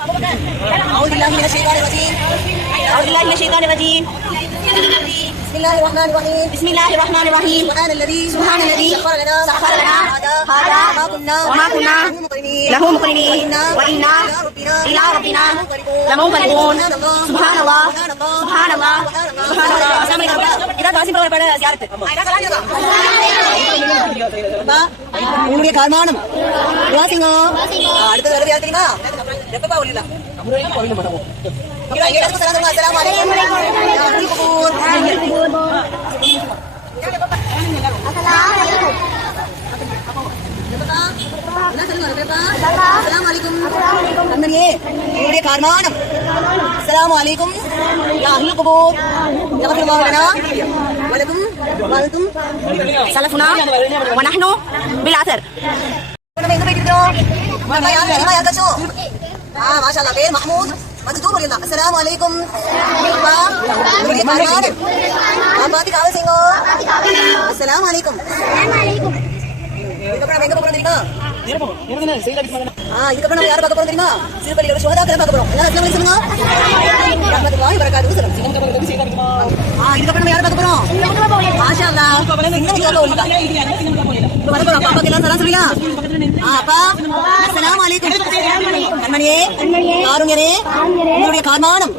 أعوذ بالله من الشيطان الرجيم. أعوذ بالله من الشيطان الرجيم. بسم الله الرحمن الرحيم. بسم الله الرحمن الرحيم. سبحان الذي سخر لنا هذا وما كنا له مقرنين وإنا إلى ربنا لمنقلبون. سبحان الله سبحان الله سبحان الله. السلام عليكم. إذا تاسم بروي pada ziyarat. உங்களுடைய காரணம் வாசிங்க. அடுத்து வருது யார் தெரியுமா? எப்பப்பா ஒளில கோவில போறோம். எல்லாருக்கும் சலாம் சொல்லுங்க. அஸ்ஸலாமு அலைக்கும். உங்களுடைய காரணம் அஸ்ஸலாமு அலைக்கும் யா அஹ்லல் குபூர் يغفر الله لنا ولكم وأنتم سلفنا ونحن بالأثر. நம்ம எங்க போயிட்டு இருக்கோம்? மாஷா அல்லாஹ். பேர் மஹ்மூத் மஜ்தூர் வலியுல்லாஹ். அஸ்ஸலாமு அலைக்கும். உங்களுடைய காரணம் பாத்தி காவல் செய்யுங்க. அஸ்ஸலாமு அலைக்கும். இதுக்கப்புறம் எங்க போறோம் தெரியுமா? இதுக்கப்புறம் நம்ம யாரை பார்க்க போறோம் தெரியுமா? சிறுபள்ளியோட சுகதாக்களை பார்க்க போறோம். எல்லாரும் அஸ்ஸலாமு சொல்லுங்க. ரஹ்மத்துல்லாஹி வ பரகாத்துஹு சொல்லுங்க. இதுக்கப்புறம் நம்ம யாரை பார்க்க போறோம்? மாஷா அல்லாஹ். இப்ப வர போறோம். பாப்பாக்கு எல்லாம் சலாம் சொல்லுங்க. அப்பா அஸ்ஸலாமு அலைக்கும். அன்மணியே காருண்யரே உங்களுடைய காரணம்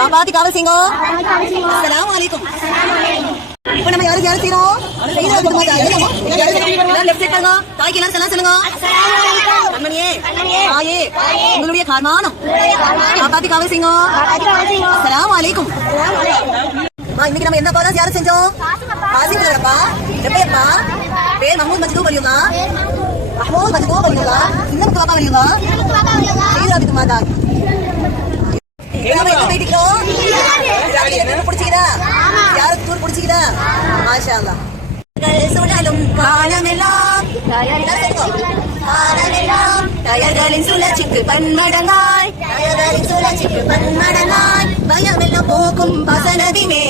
பாப்பாத்தி காவல் செய்யுங்க. அஸ்ஸலாமு அலைக்கும். இப்ப நம்ம யாரும் யாரும் செய்யறோம்? தாய்க்கு எல்லாம் சலாம் சொல்லுங்க. அன்மணியே தாயே உங்களுடைய காரணம் பாப்பாத்தி காவல் செய்யுங்க. அஸ்ஸலாமு அலைக்கும். இன்னைக்கு நம்ம என்ன பாடம் யாரும் செஞ்சோம்? காசிப்பா எப்பயப்பா? பேர் மஹ்மூத் மஜ்தூர் வலியுல்லாஹ். மஹ்மூத் மஜ்தூர் வலியுல்லாஹ். இன்னும் பாப்பா வலியுல்லாஹ். ஈராதுக்கு மாதா பிடிச்சிக்கிறா? யாருக்கு டூர் பிடிச்சிக்கிறா? மாஷா அல்லாஹ். சுழலும் காலமெல்லாம் டயர்களின் சுழற்சிக்கு பன்மடங்காய் பயமெல்லாம் போக்கும் வசனதிமே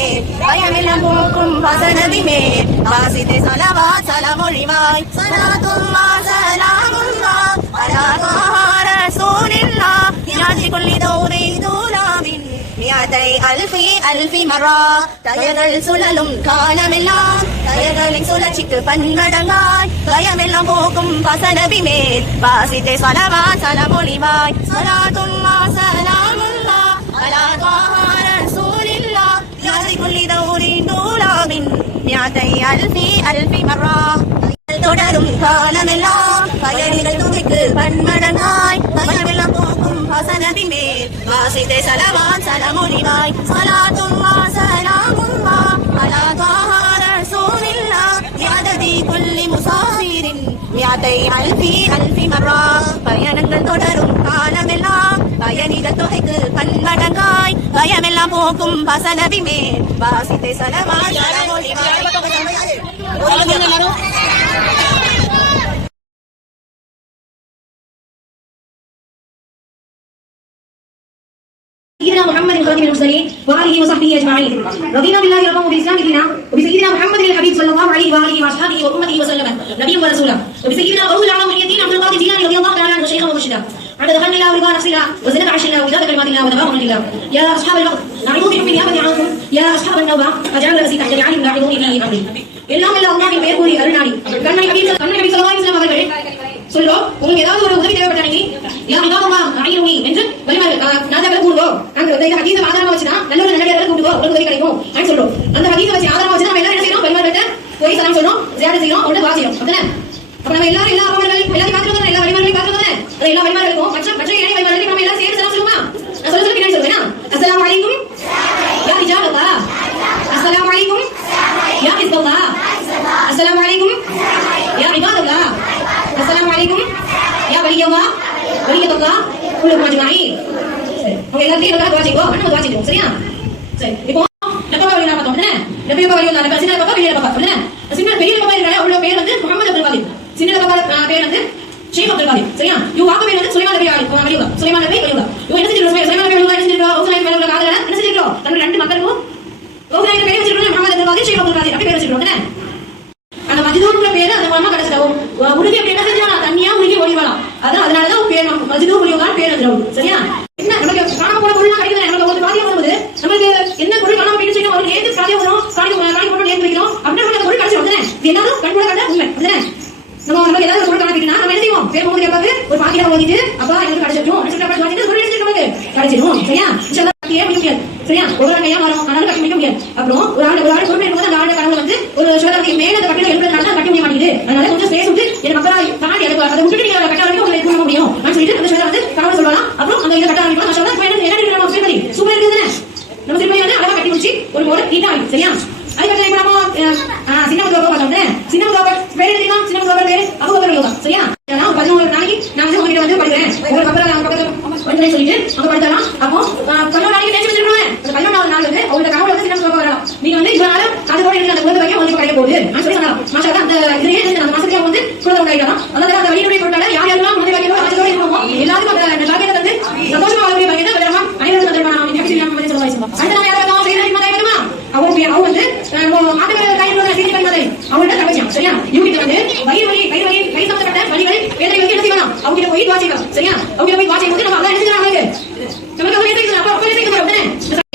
வாசித்தே சலவா சலமொழிவாய் சலாத்துல்லா சலாமுல்லா அலா ரசூலில்லாஹ் யாஜி குல்லி தௌரி தூலாமின் மியதை அல்ஃபி மரா டயர்கள் சுழலும் காலமெல்லாம் டயர்களின் சுழற்சிக்கு பன்மடங்காய் பயமெல்லாம் போக்கும் வசனபி மேல் வாசித்தே சலவா சலமொழிவாய் சலாத்துல்லா சலாமுல்லா அலா ரசூலில்லாஹ் யாஜி குல்லி தௌரி தூலாமின் மியதை அல்ஃபி மரா தொடரும் காலமெல்லாம் பயணிகள் துணைக்கு பன்மடங்காய் பயமெல்லாம் போக்கும் வசனபி மேல் வாசித்தே சலவான் சலமொழிவாய் சலாத்துல்லா சலாமுல்லா அலா ரசூலில்லாஹ் யாததி குல்லி முசாஃபிரின் மியதை அல்ஃபி மர்ரா பயணங்கள் தொடரும் காலமெல்லாம் பயணிகள் தொகைக்கு பன்மடங்காய் பயமெல்லாம் போக்கும் வசனபி மேல் வாசித்தே சலவான் சலமொழிவாய். سيدنا محمد خاتم المرسلين وآله وصحبه أجمعين. رضينا بالله ربا وبالإسلام دينا وبسيدنا محمد الحبيب صلى الله عليه وآله وأصحابه وأمته وسلم نبيا ورسولا وبسيدنا غوث الأعلام واليتيم عبد القادر الجيلاني رضي الله تعالى عنه شيخا ومرشدا عند دخلنا الله ورضا نفسنا وزنة عرشنا وذات كلمات الله ودباغ الله. يا أصحاب الوقت نعوذ بكم من نعمة عنكم يا أصحاب النوبة أجعل رأسي تحت جعلهم لاحظون فيه أمري. எல்லாம் இல்ல அல்லாஹ்வின் பெயர் கூறி அருள்நாடி கண்மணி நபி ஸல்லல்லாஹு அலைஹி வஸல்லம் அவர்கள் சொல்றோம். உங்களுக்கு ஏதாவது ஒரு உதவி தேவைப்பட்டாங்க யா இபாதல்லாஹ் அய்யுனி என்று நாதாக்களை கூறுவோம். நாங்க இந்த ஹதீஸை ஆதாரமா வச்சுனா நல்ல ஒரு நல்லடியாரை கூட்டுவோம், உங்களுக்கு உதவி கிடைக்கும் அப்படின்னு சொல்றோம். அந்த ஹதீஸை வச்சு ஆதாரமா வச்சு நம்ம எல்லாரும் என்ன செய்யறோம்? பெருமாள்கிட்ட போய் சலாம் சொல்றோம், ஜியாரத் செய்யறோம், அவங்கள துஆ செய்யறோம். அப்படினா அப்ப நம்ம எல்லாரும் எல்லா அமல்கள் எல்லாத்தையும் பார்த்துட்டு எல்லா வழிமார்களையும் பார்த்துட்டு அந்த எல்லா வழிமார்களுக்கும் மற்ற ஏழை வழிமார்களுக்கு நம்ம எல்லாரும் சேர்ந்து சலாம் சொல்லுமா? நான் சொல்ல பின்னாடி சொல்றேன். அஸ்ஸலாமு அலைக்கும் யா ரிஜாலல்லாஹ். அஸ்ஸலாமு அலைக்கும் யா ஹிஸ்பல்லாஹ். அஸ்ஸலாமு அலைக்கும் யா இபாதல்லாஹ். அஸ்ஸலாமு அலைக்கும் யா வலியல்லாஹ் வலியல்லாஹ் குல்லு மஜ்மாஇ. அவங்க எல்லாத்தையும் எல்லாரும் துஆ செய்வோம், நம்ம துஆ செய்வோம். சரியா? சரி. இப்போ நபி வலியா பார்த்தோம் என்ன? நபி வலியா நம்ம சின்ன பாப்பா பெரிய பாப்பா என்ன? சின்ன பெரிய பாப்பா இருக்காங்க, அவங்களோட பேர் வந்து முஹம்மது அப்துல் காதிர். சின்ன பாப்பா பேர் வந்து ஷேக் அப்துல் காதிர். சரியா? இவங்க வாப்பா பேர் வந்து சுலைமான் நபி வலியுல்லா. சுலைமான் நபி வலியுல்லா. இவங்க என்ன செஞ்சிருக்காங்க? சுலைமான் நபி வலியுல்லா என்ன செஞ்சிருக்காங்க? உஸ்மான் நபி வலியுல்லா காதல என்ன செஞ்சிருக்காங்க? தன்னுடைய ரெண்டு மக்களுக்கும் உஸ்மான் நபி பேர் வச்சிருக்காங்க, முஹம்மது அப்துல் காதிர், ஷேக் அப்துல் காதிர் அப்படி பேர் வச்சிருக்காங்க. அந்த மஜ்தூர்ங்கிற பேரு அந்த மூலமா கிடைச்சது. உருகி அப்படி என்ன செஞ்சாங்க? தண்ணியா உருகி ஓடிவாளாம். அதனாலதான் பேர் மஜ்தூர் வலியுல்லான்னு பேர் வந்துடும். சரியா? என்ன நமக்கு காணாம போன பொருள் கிடைக்குது, நமக்கு ஒரு காரியம் வரும்போது நமக்கு என்ன பொருள் காணாம போயிடுச்சு அவருக்கு ஏது காரியம் வரும், காரியம் போட்டு ஏன் வைக்கிறோம் அப்படின்னு அந்த பொருள் கிடைச்சி வந்துனே இது எல்லாரும் கண் கூட கண்ட உண்மை அப்படிதானே. நம்ம ஏதாவது ஒரு பொருள் காணாம நம்ம என்ன செய்வோம், பேர் போகுது கேட்பாரு ஒரு பாக்கியா ஓதிட்டு அப்பா எனக்கு கிடைச்சிடும் கிடைச்சிட்டு பொருள் எடுத்துட்டு நமக்கு கிடைச்சிடும். சரியா? முடியாது சரியா? ஒரு ஆள் கையா வரும் அதனால கட்டி முடிக்க முடியாது. அப்புறம் ஒரு ஆள் பொறுமை இருக்கும்போது அந்த ஆளோட கனவுல வந்து ஒரு சோதனைக்கு மேல அந்த கட்டில எழுதுறதுனால கட்டி முடிய மாட்டேங்குது. அதனால கொஞ்சம் ஸ்பேஸ் விட்டு எனக்கு அப்பா தாண்டி எடுக்க அதை விட்டுட்டு நீங்க கட்ட வரைக்கும் உங்களுக்கு பண்ண முடியும் அப்படின்னு சொல்லிட்டு அந்த சோதனை வந்து கனவு சொல்லலாம். அப்புறம் அந்த இதை கட்ட ஆரம்பிக்கலாம். மசாலா என்ன சூப்பர் சூப்பர் இருக்குதுன்னு நம்ம திரும்ப வந்து அழகா கட்டி முடிச்சு ஒரு நீட்டா ஆகும். சரியா? அதுக்கப்புறம் இப்ப நம்ம சின்ன யோகா பார்த்தோம். சின்ன யோகா பேரு தெரியுமா? சின்ன யோகா பேரு அபூபக்கர் யோகா. சரியா? 11 நாளைக்கு நான் வந்து உங்ககிட்ட வந்து படிக்கிறேன் உங்களுக்கு பக்கத்துல சொல்லிட்டு அங்க படிக்கலாம். அப்போ 11 நாளைக்கு தேர்ச்சி வச்சிருக்கோம். அந்த 11வது நாள் வந்து அவங்களோட கனவுல வந்து சின்ன யோகா வரலாம். நீங்க வந்து இதனால அது கூட எனக்கு அந்த குழந்தை வைக்க உங்களுக்கு கிடைக்க போகுது நான் சொல்லி சொல்லலாம். மாஷா அந்த இதுலயே அந்த மாசத்துல வந்து குழந்தை உண்டாயிடலாம். அதாவது அந்த வழிமுறை பொருளால யார் யாரெல்லாம் குழந்தை வைக்கிறோம் அதோட இருக்கோமோ எல்லாருக்கும் அந்த பாக்கியத்தை வந்து சந்தோஷமா வாழக்கூடிய பாக்கியத்தை வேறமா அனைவரும் வந்து சொல்லுவாங்க. அடுத்த நாள் யாராவது அவங்க வந்து ஆட்டக்காரர் கையில் சீனி பண்ணதை அவங்கள்ட்ட தகவல். சரியா? இவங்க வந்து கை சம்பந்தப்பட்ட வழிகள் வேலை வந்து என்ன செய்யலாம் அவங்க போய் வாசிக்கலாம். சரியா? அவங்க போய் வாசிக்கும் போது நம்ம அதான் என்ன நமக்கு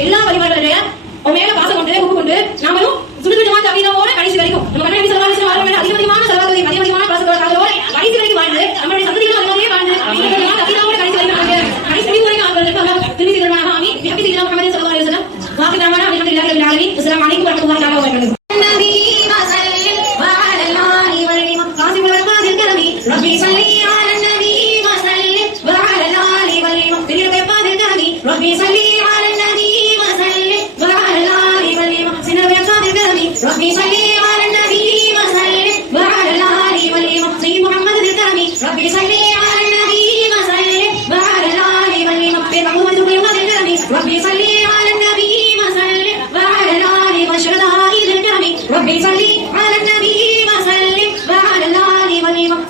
எல்லா வழிபாடுகளைய அவங்க மேல பாசம் கொண்டு உப்பு கொண்டு நாமளும் சுடுசுடுமா தவிரோட கடைசி வரைக்கும் நம்ம கண்ணாடி செலவாசி வாழ வேண்டிய அதிகமான செலவாக அதிகமான பாசத்தோட கடைசி வரைக்கும் வாழ்ந்து நம்மளுடைய சந்ததிகளும் அதோடய வாழ்ந்து தவிரோட கடைசி வரைக்கும் கடைசி வரைக்கும் ஆகிறது திருச்சி திருமணம் ஆமி எப்படி திருமணம் முகமது ஸல்லல்லாஹு அலைஹி வஸல்லம் வாக்குதாமன அல்ஹம்துலில்லாஹி ரப்பில் ஆலமீன். அஸ்ஸலாமு அலைக்கும் வரஹ்மத்துல்லாஹி வபரகாத்துஹு. ربي صلي على النبي وسلم وعلى الآل والإمام ربي صلي على النبي وسلم وعلى الآل والإمام ربي صلي على النبي وسلم وعلى الآل والإمام سيد محمد الكرمي ربي صلي على النبي وسلم وعلى الآل والإمام محمد الكرمي ربي صلي على النبي وسلم وعلى الآل والشهداء الكرمي ربي صلي على النبي وسلم وعلى الآل والإمام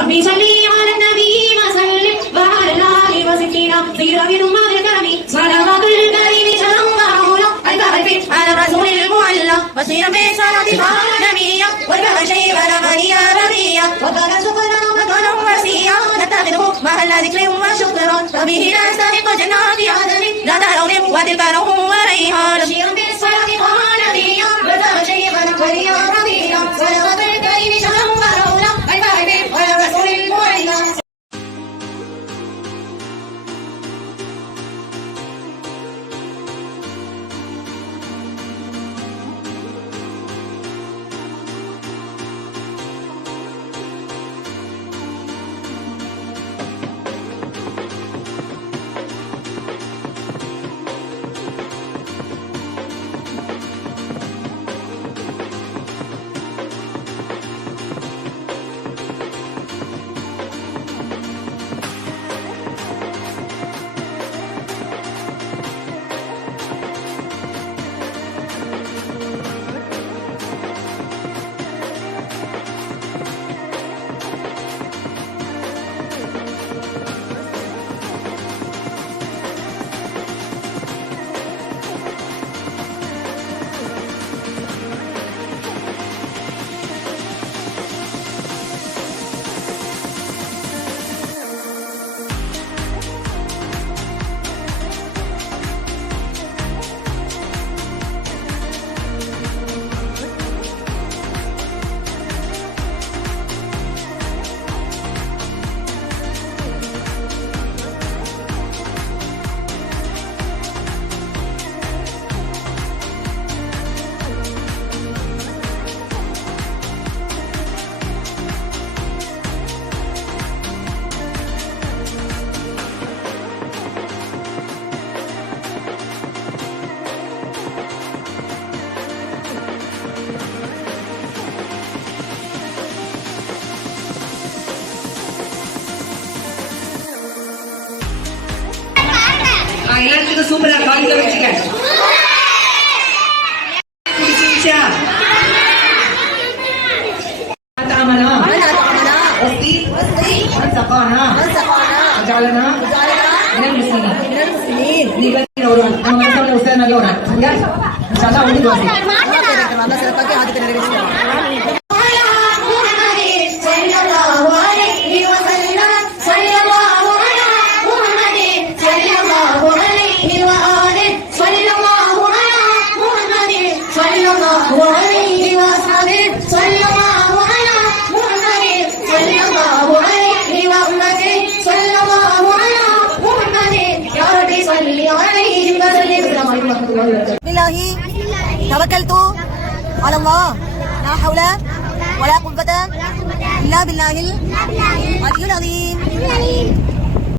ربي صلي على النبي وسلم وعلى الآل وسكينة سير من أمة الكرم صلوات الكريم سلام وعلا الكرم على رسول المعلى وسير بصلاة العالمية والبشير والغنية ربية وكان سكرا وكان وسيا نتخذه محل ذكر وشكرا فبه نستحق جنات عدن لا ترون وتلك روح وريحان بشير بالصلاة العالمية والبشير والغنية ربية صلوات الكريم سلام وعلا الكرم على رسول المعلى. எல்லாத்துக்கும் சூப்பரா காலில வச்சுக்க. பிடிச்சிருச்சா? தாமனா வஸ்தி சபானா ஜாலனா மினல் முஸ்லிமீன் நீ வந்து ஒரு நம்ம மனசுல உஸ்தாத் நபி ஒரு சரியா இன்ஷாஅல்லாஹ் வந்து துஆ செய்யுங்க. அல்லாஹ் சிறப்பாக ஆதி கரேगा صلى الله عليه وسلم صلى الله على الله عليه وأصحابه صلى الله على محمد صلى الله عليه وأمته صلى الله على محمد يا ربي صل عليه وسلم. السلام عليكم ورحمة الله وبركاته. بسم الله توكلت على الله لا حول ولا قوة إلا بالله العلي العظيم.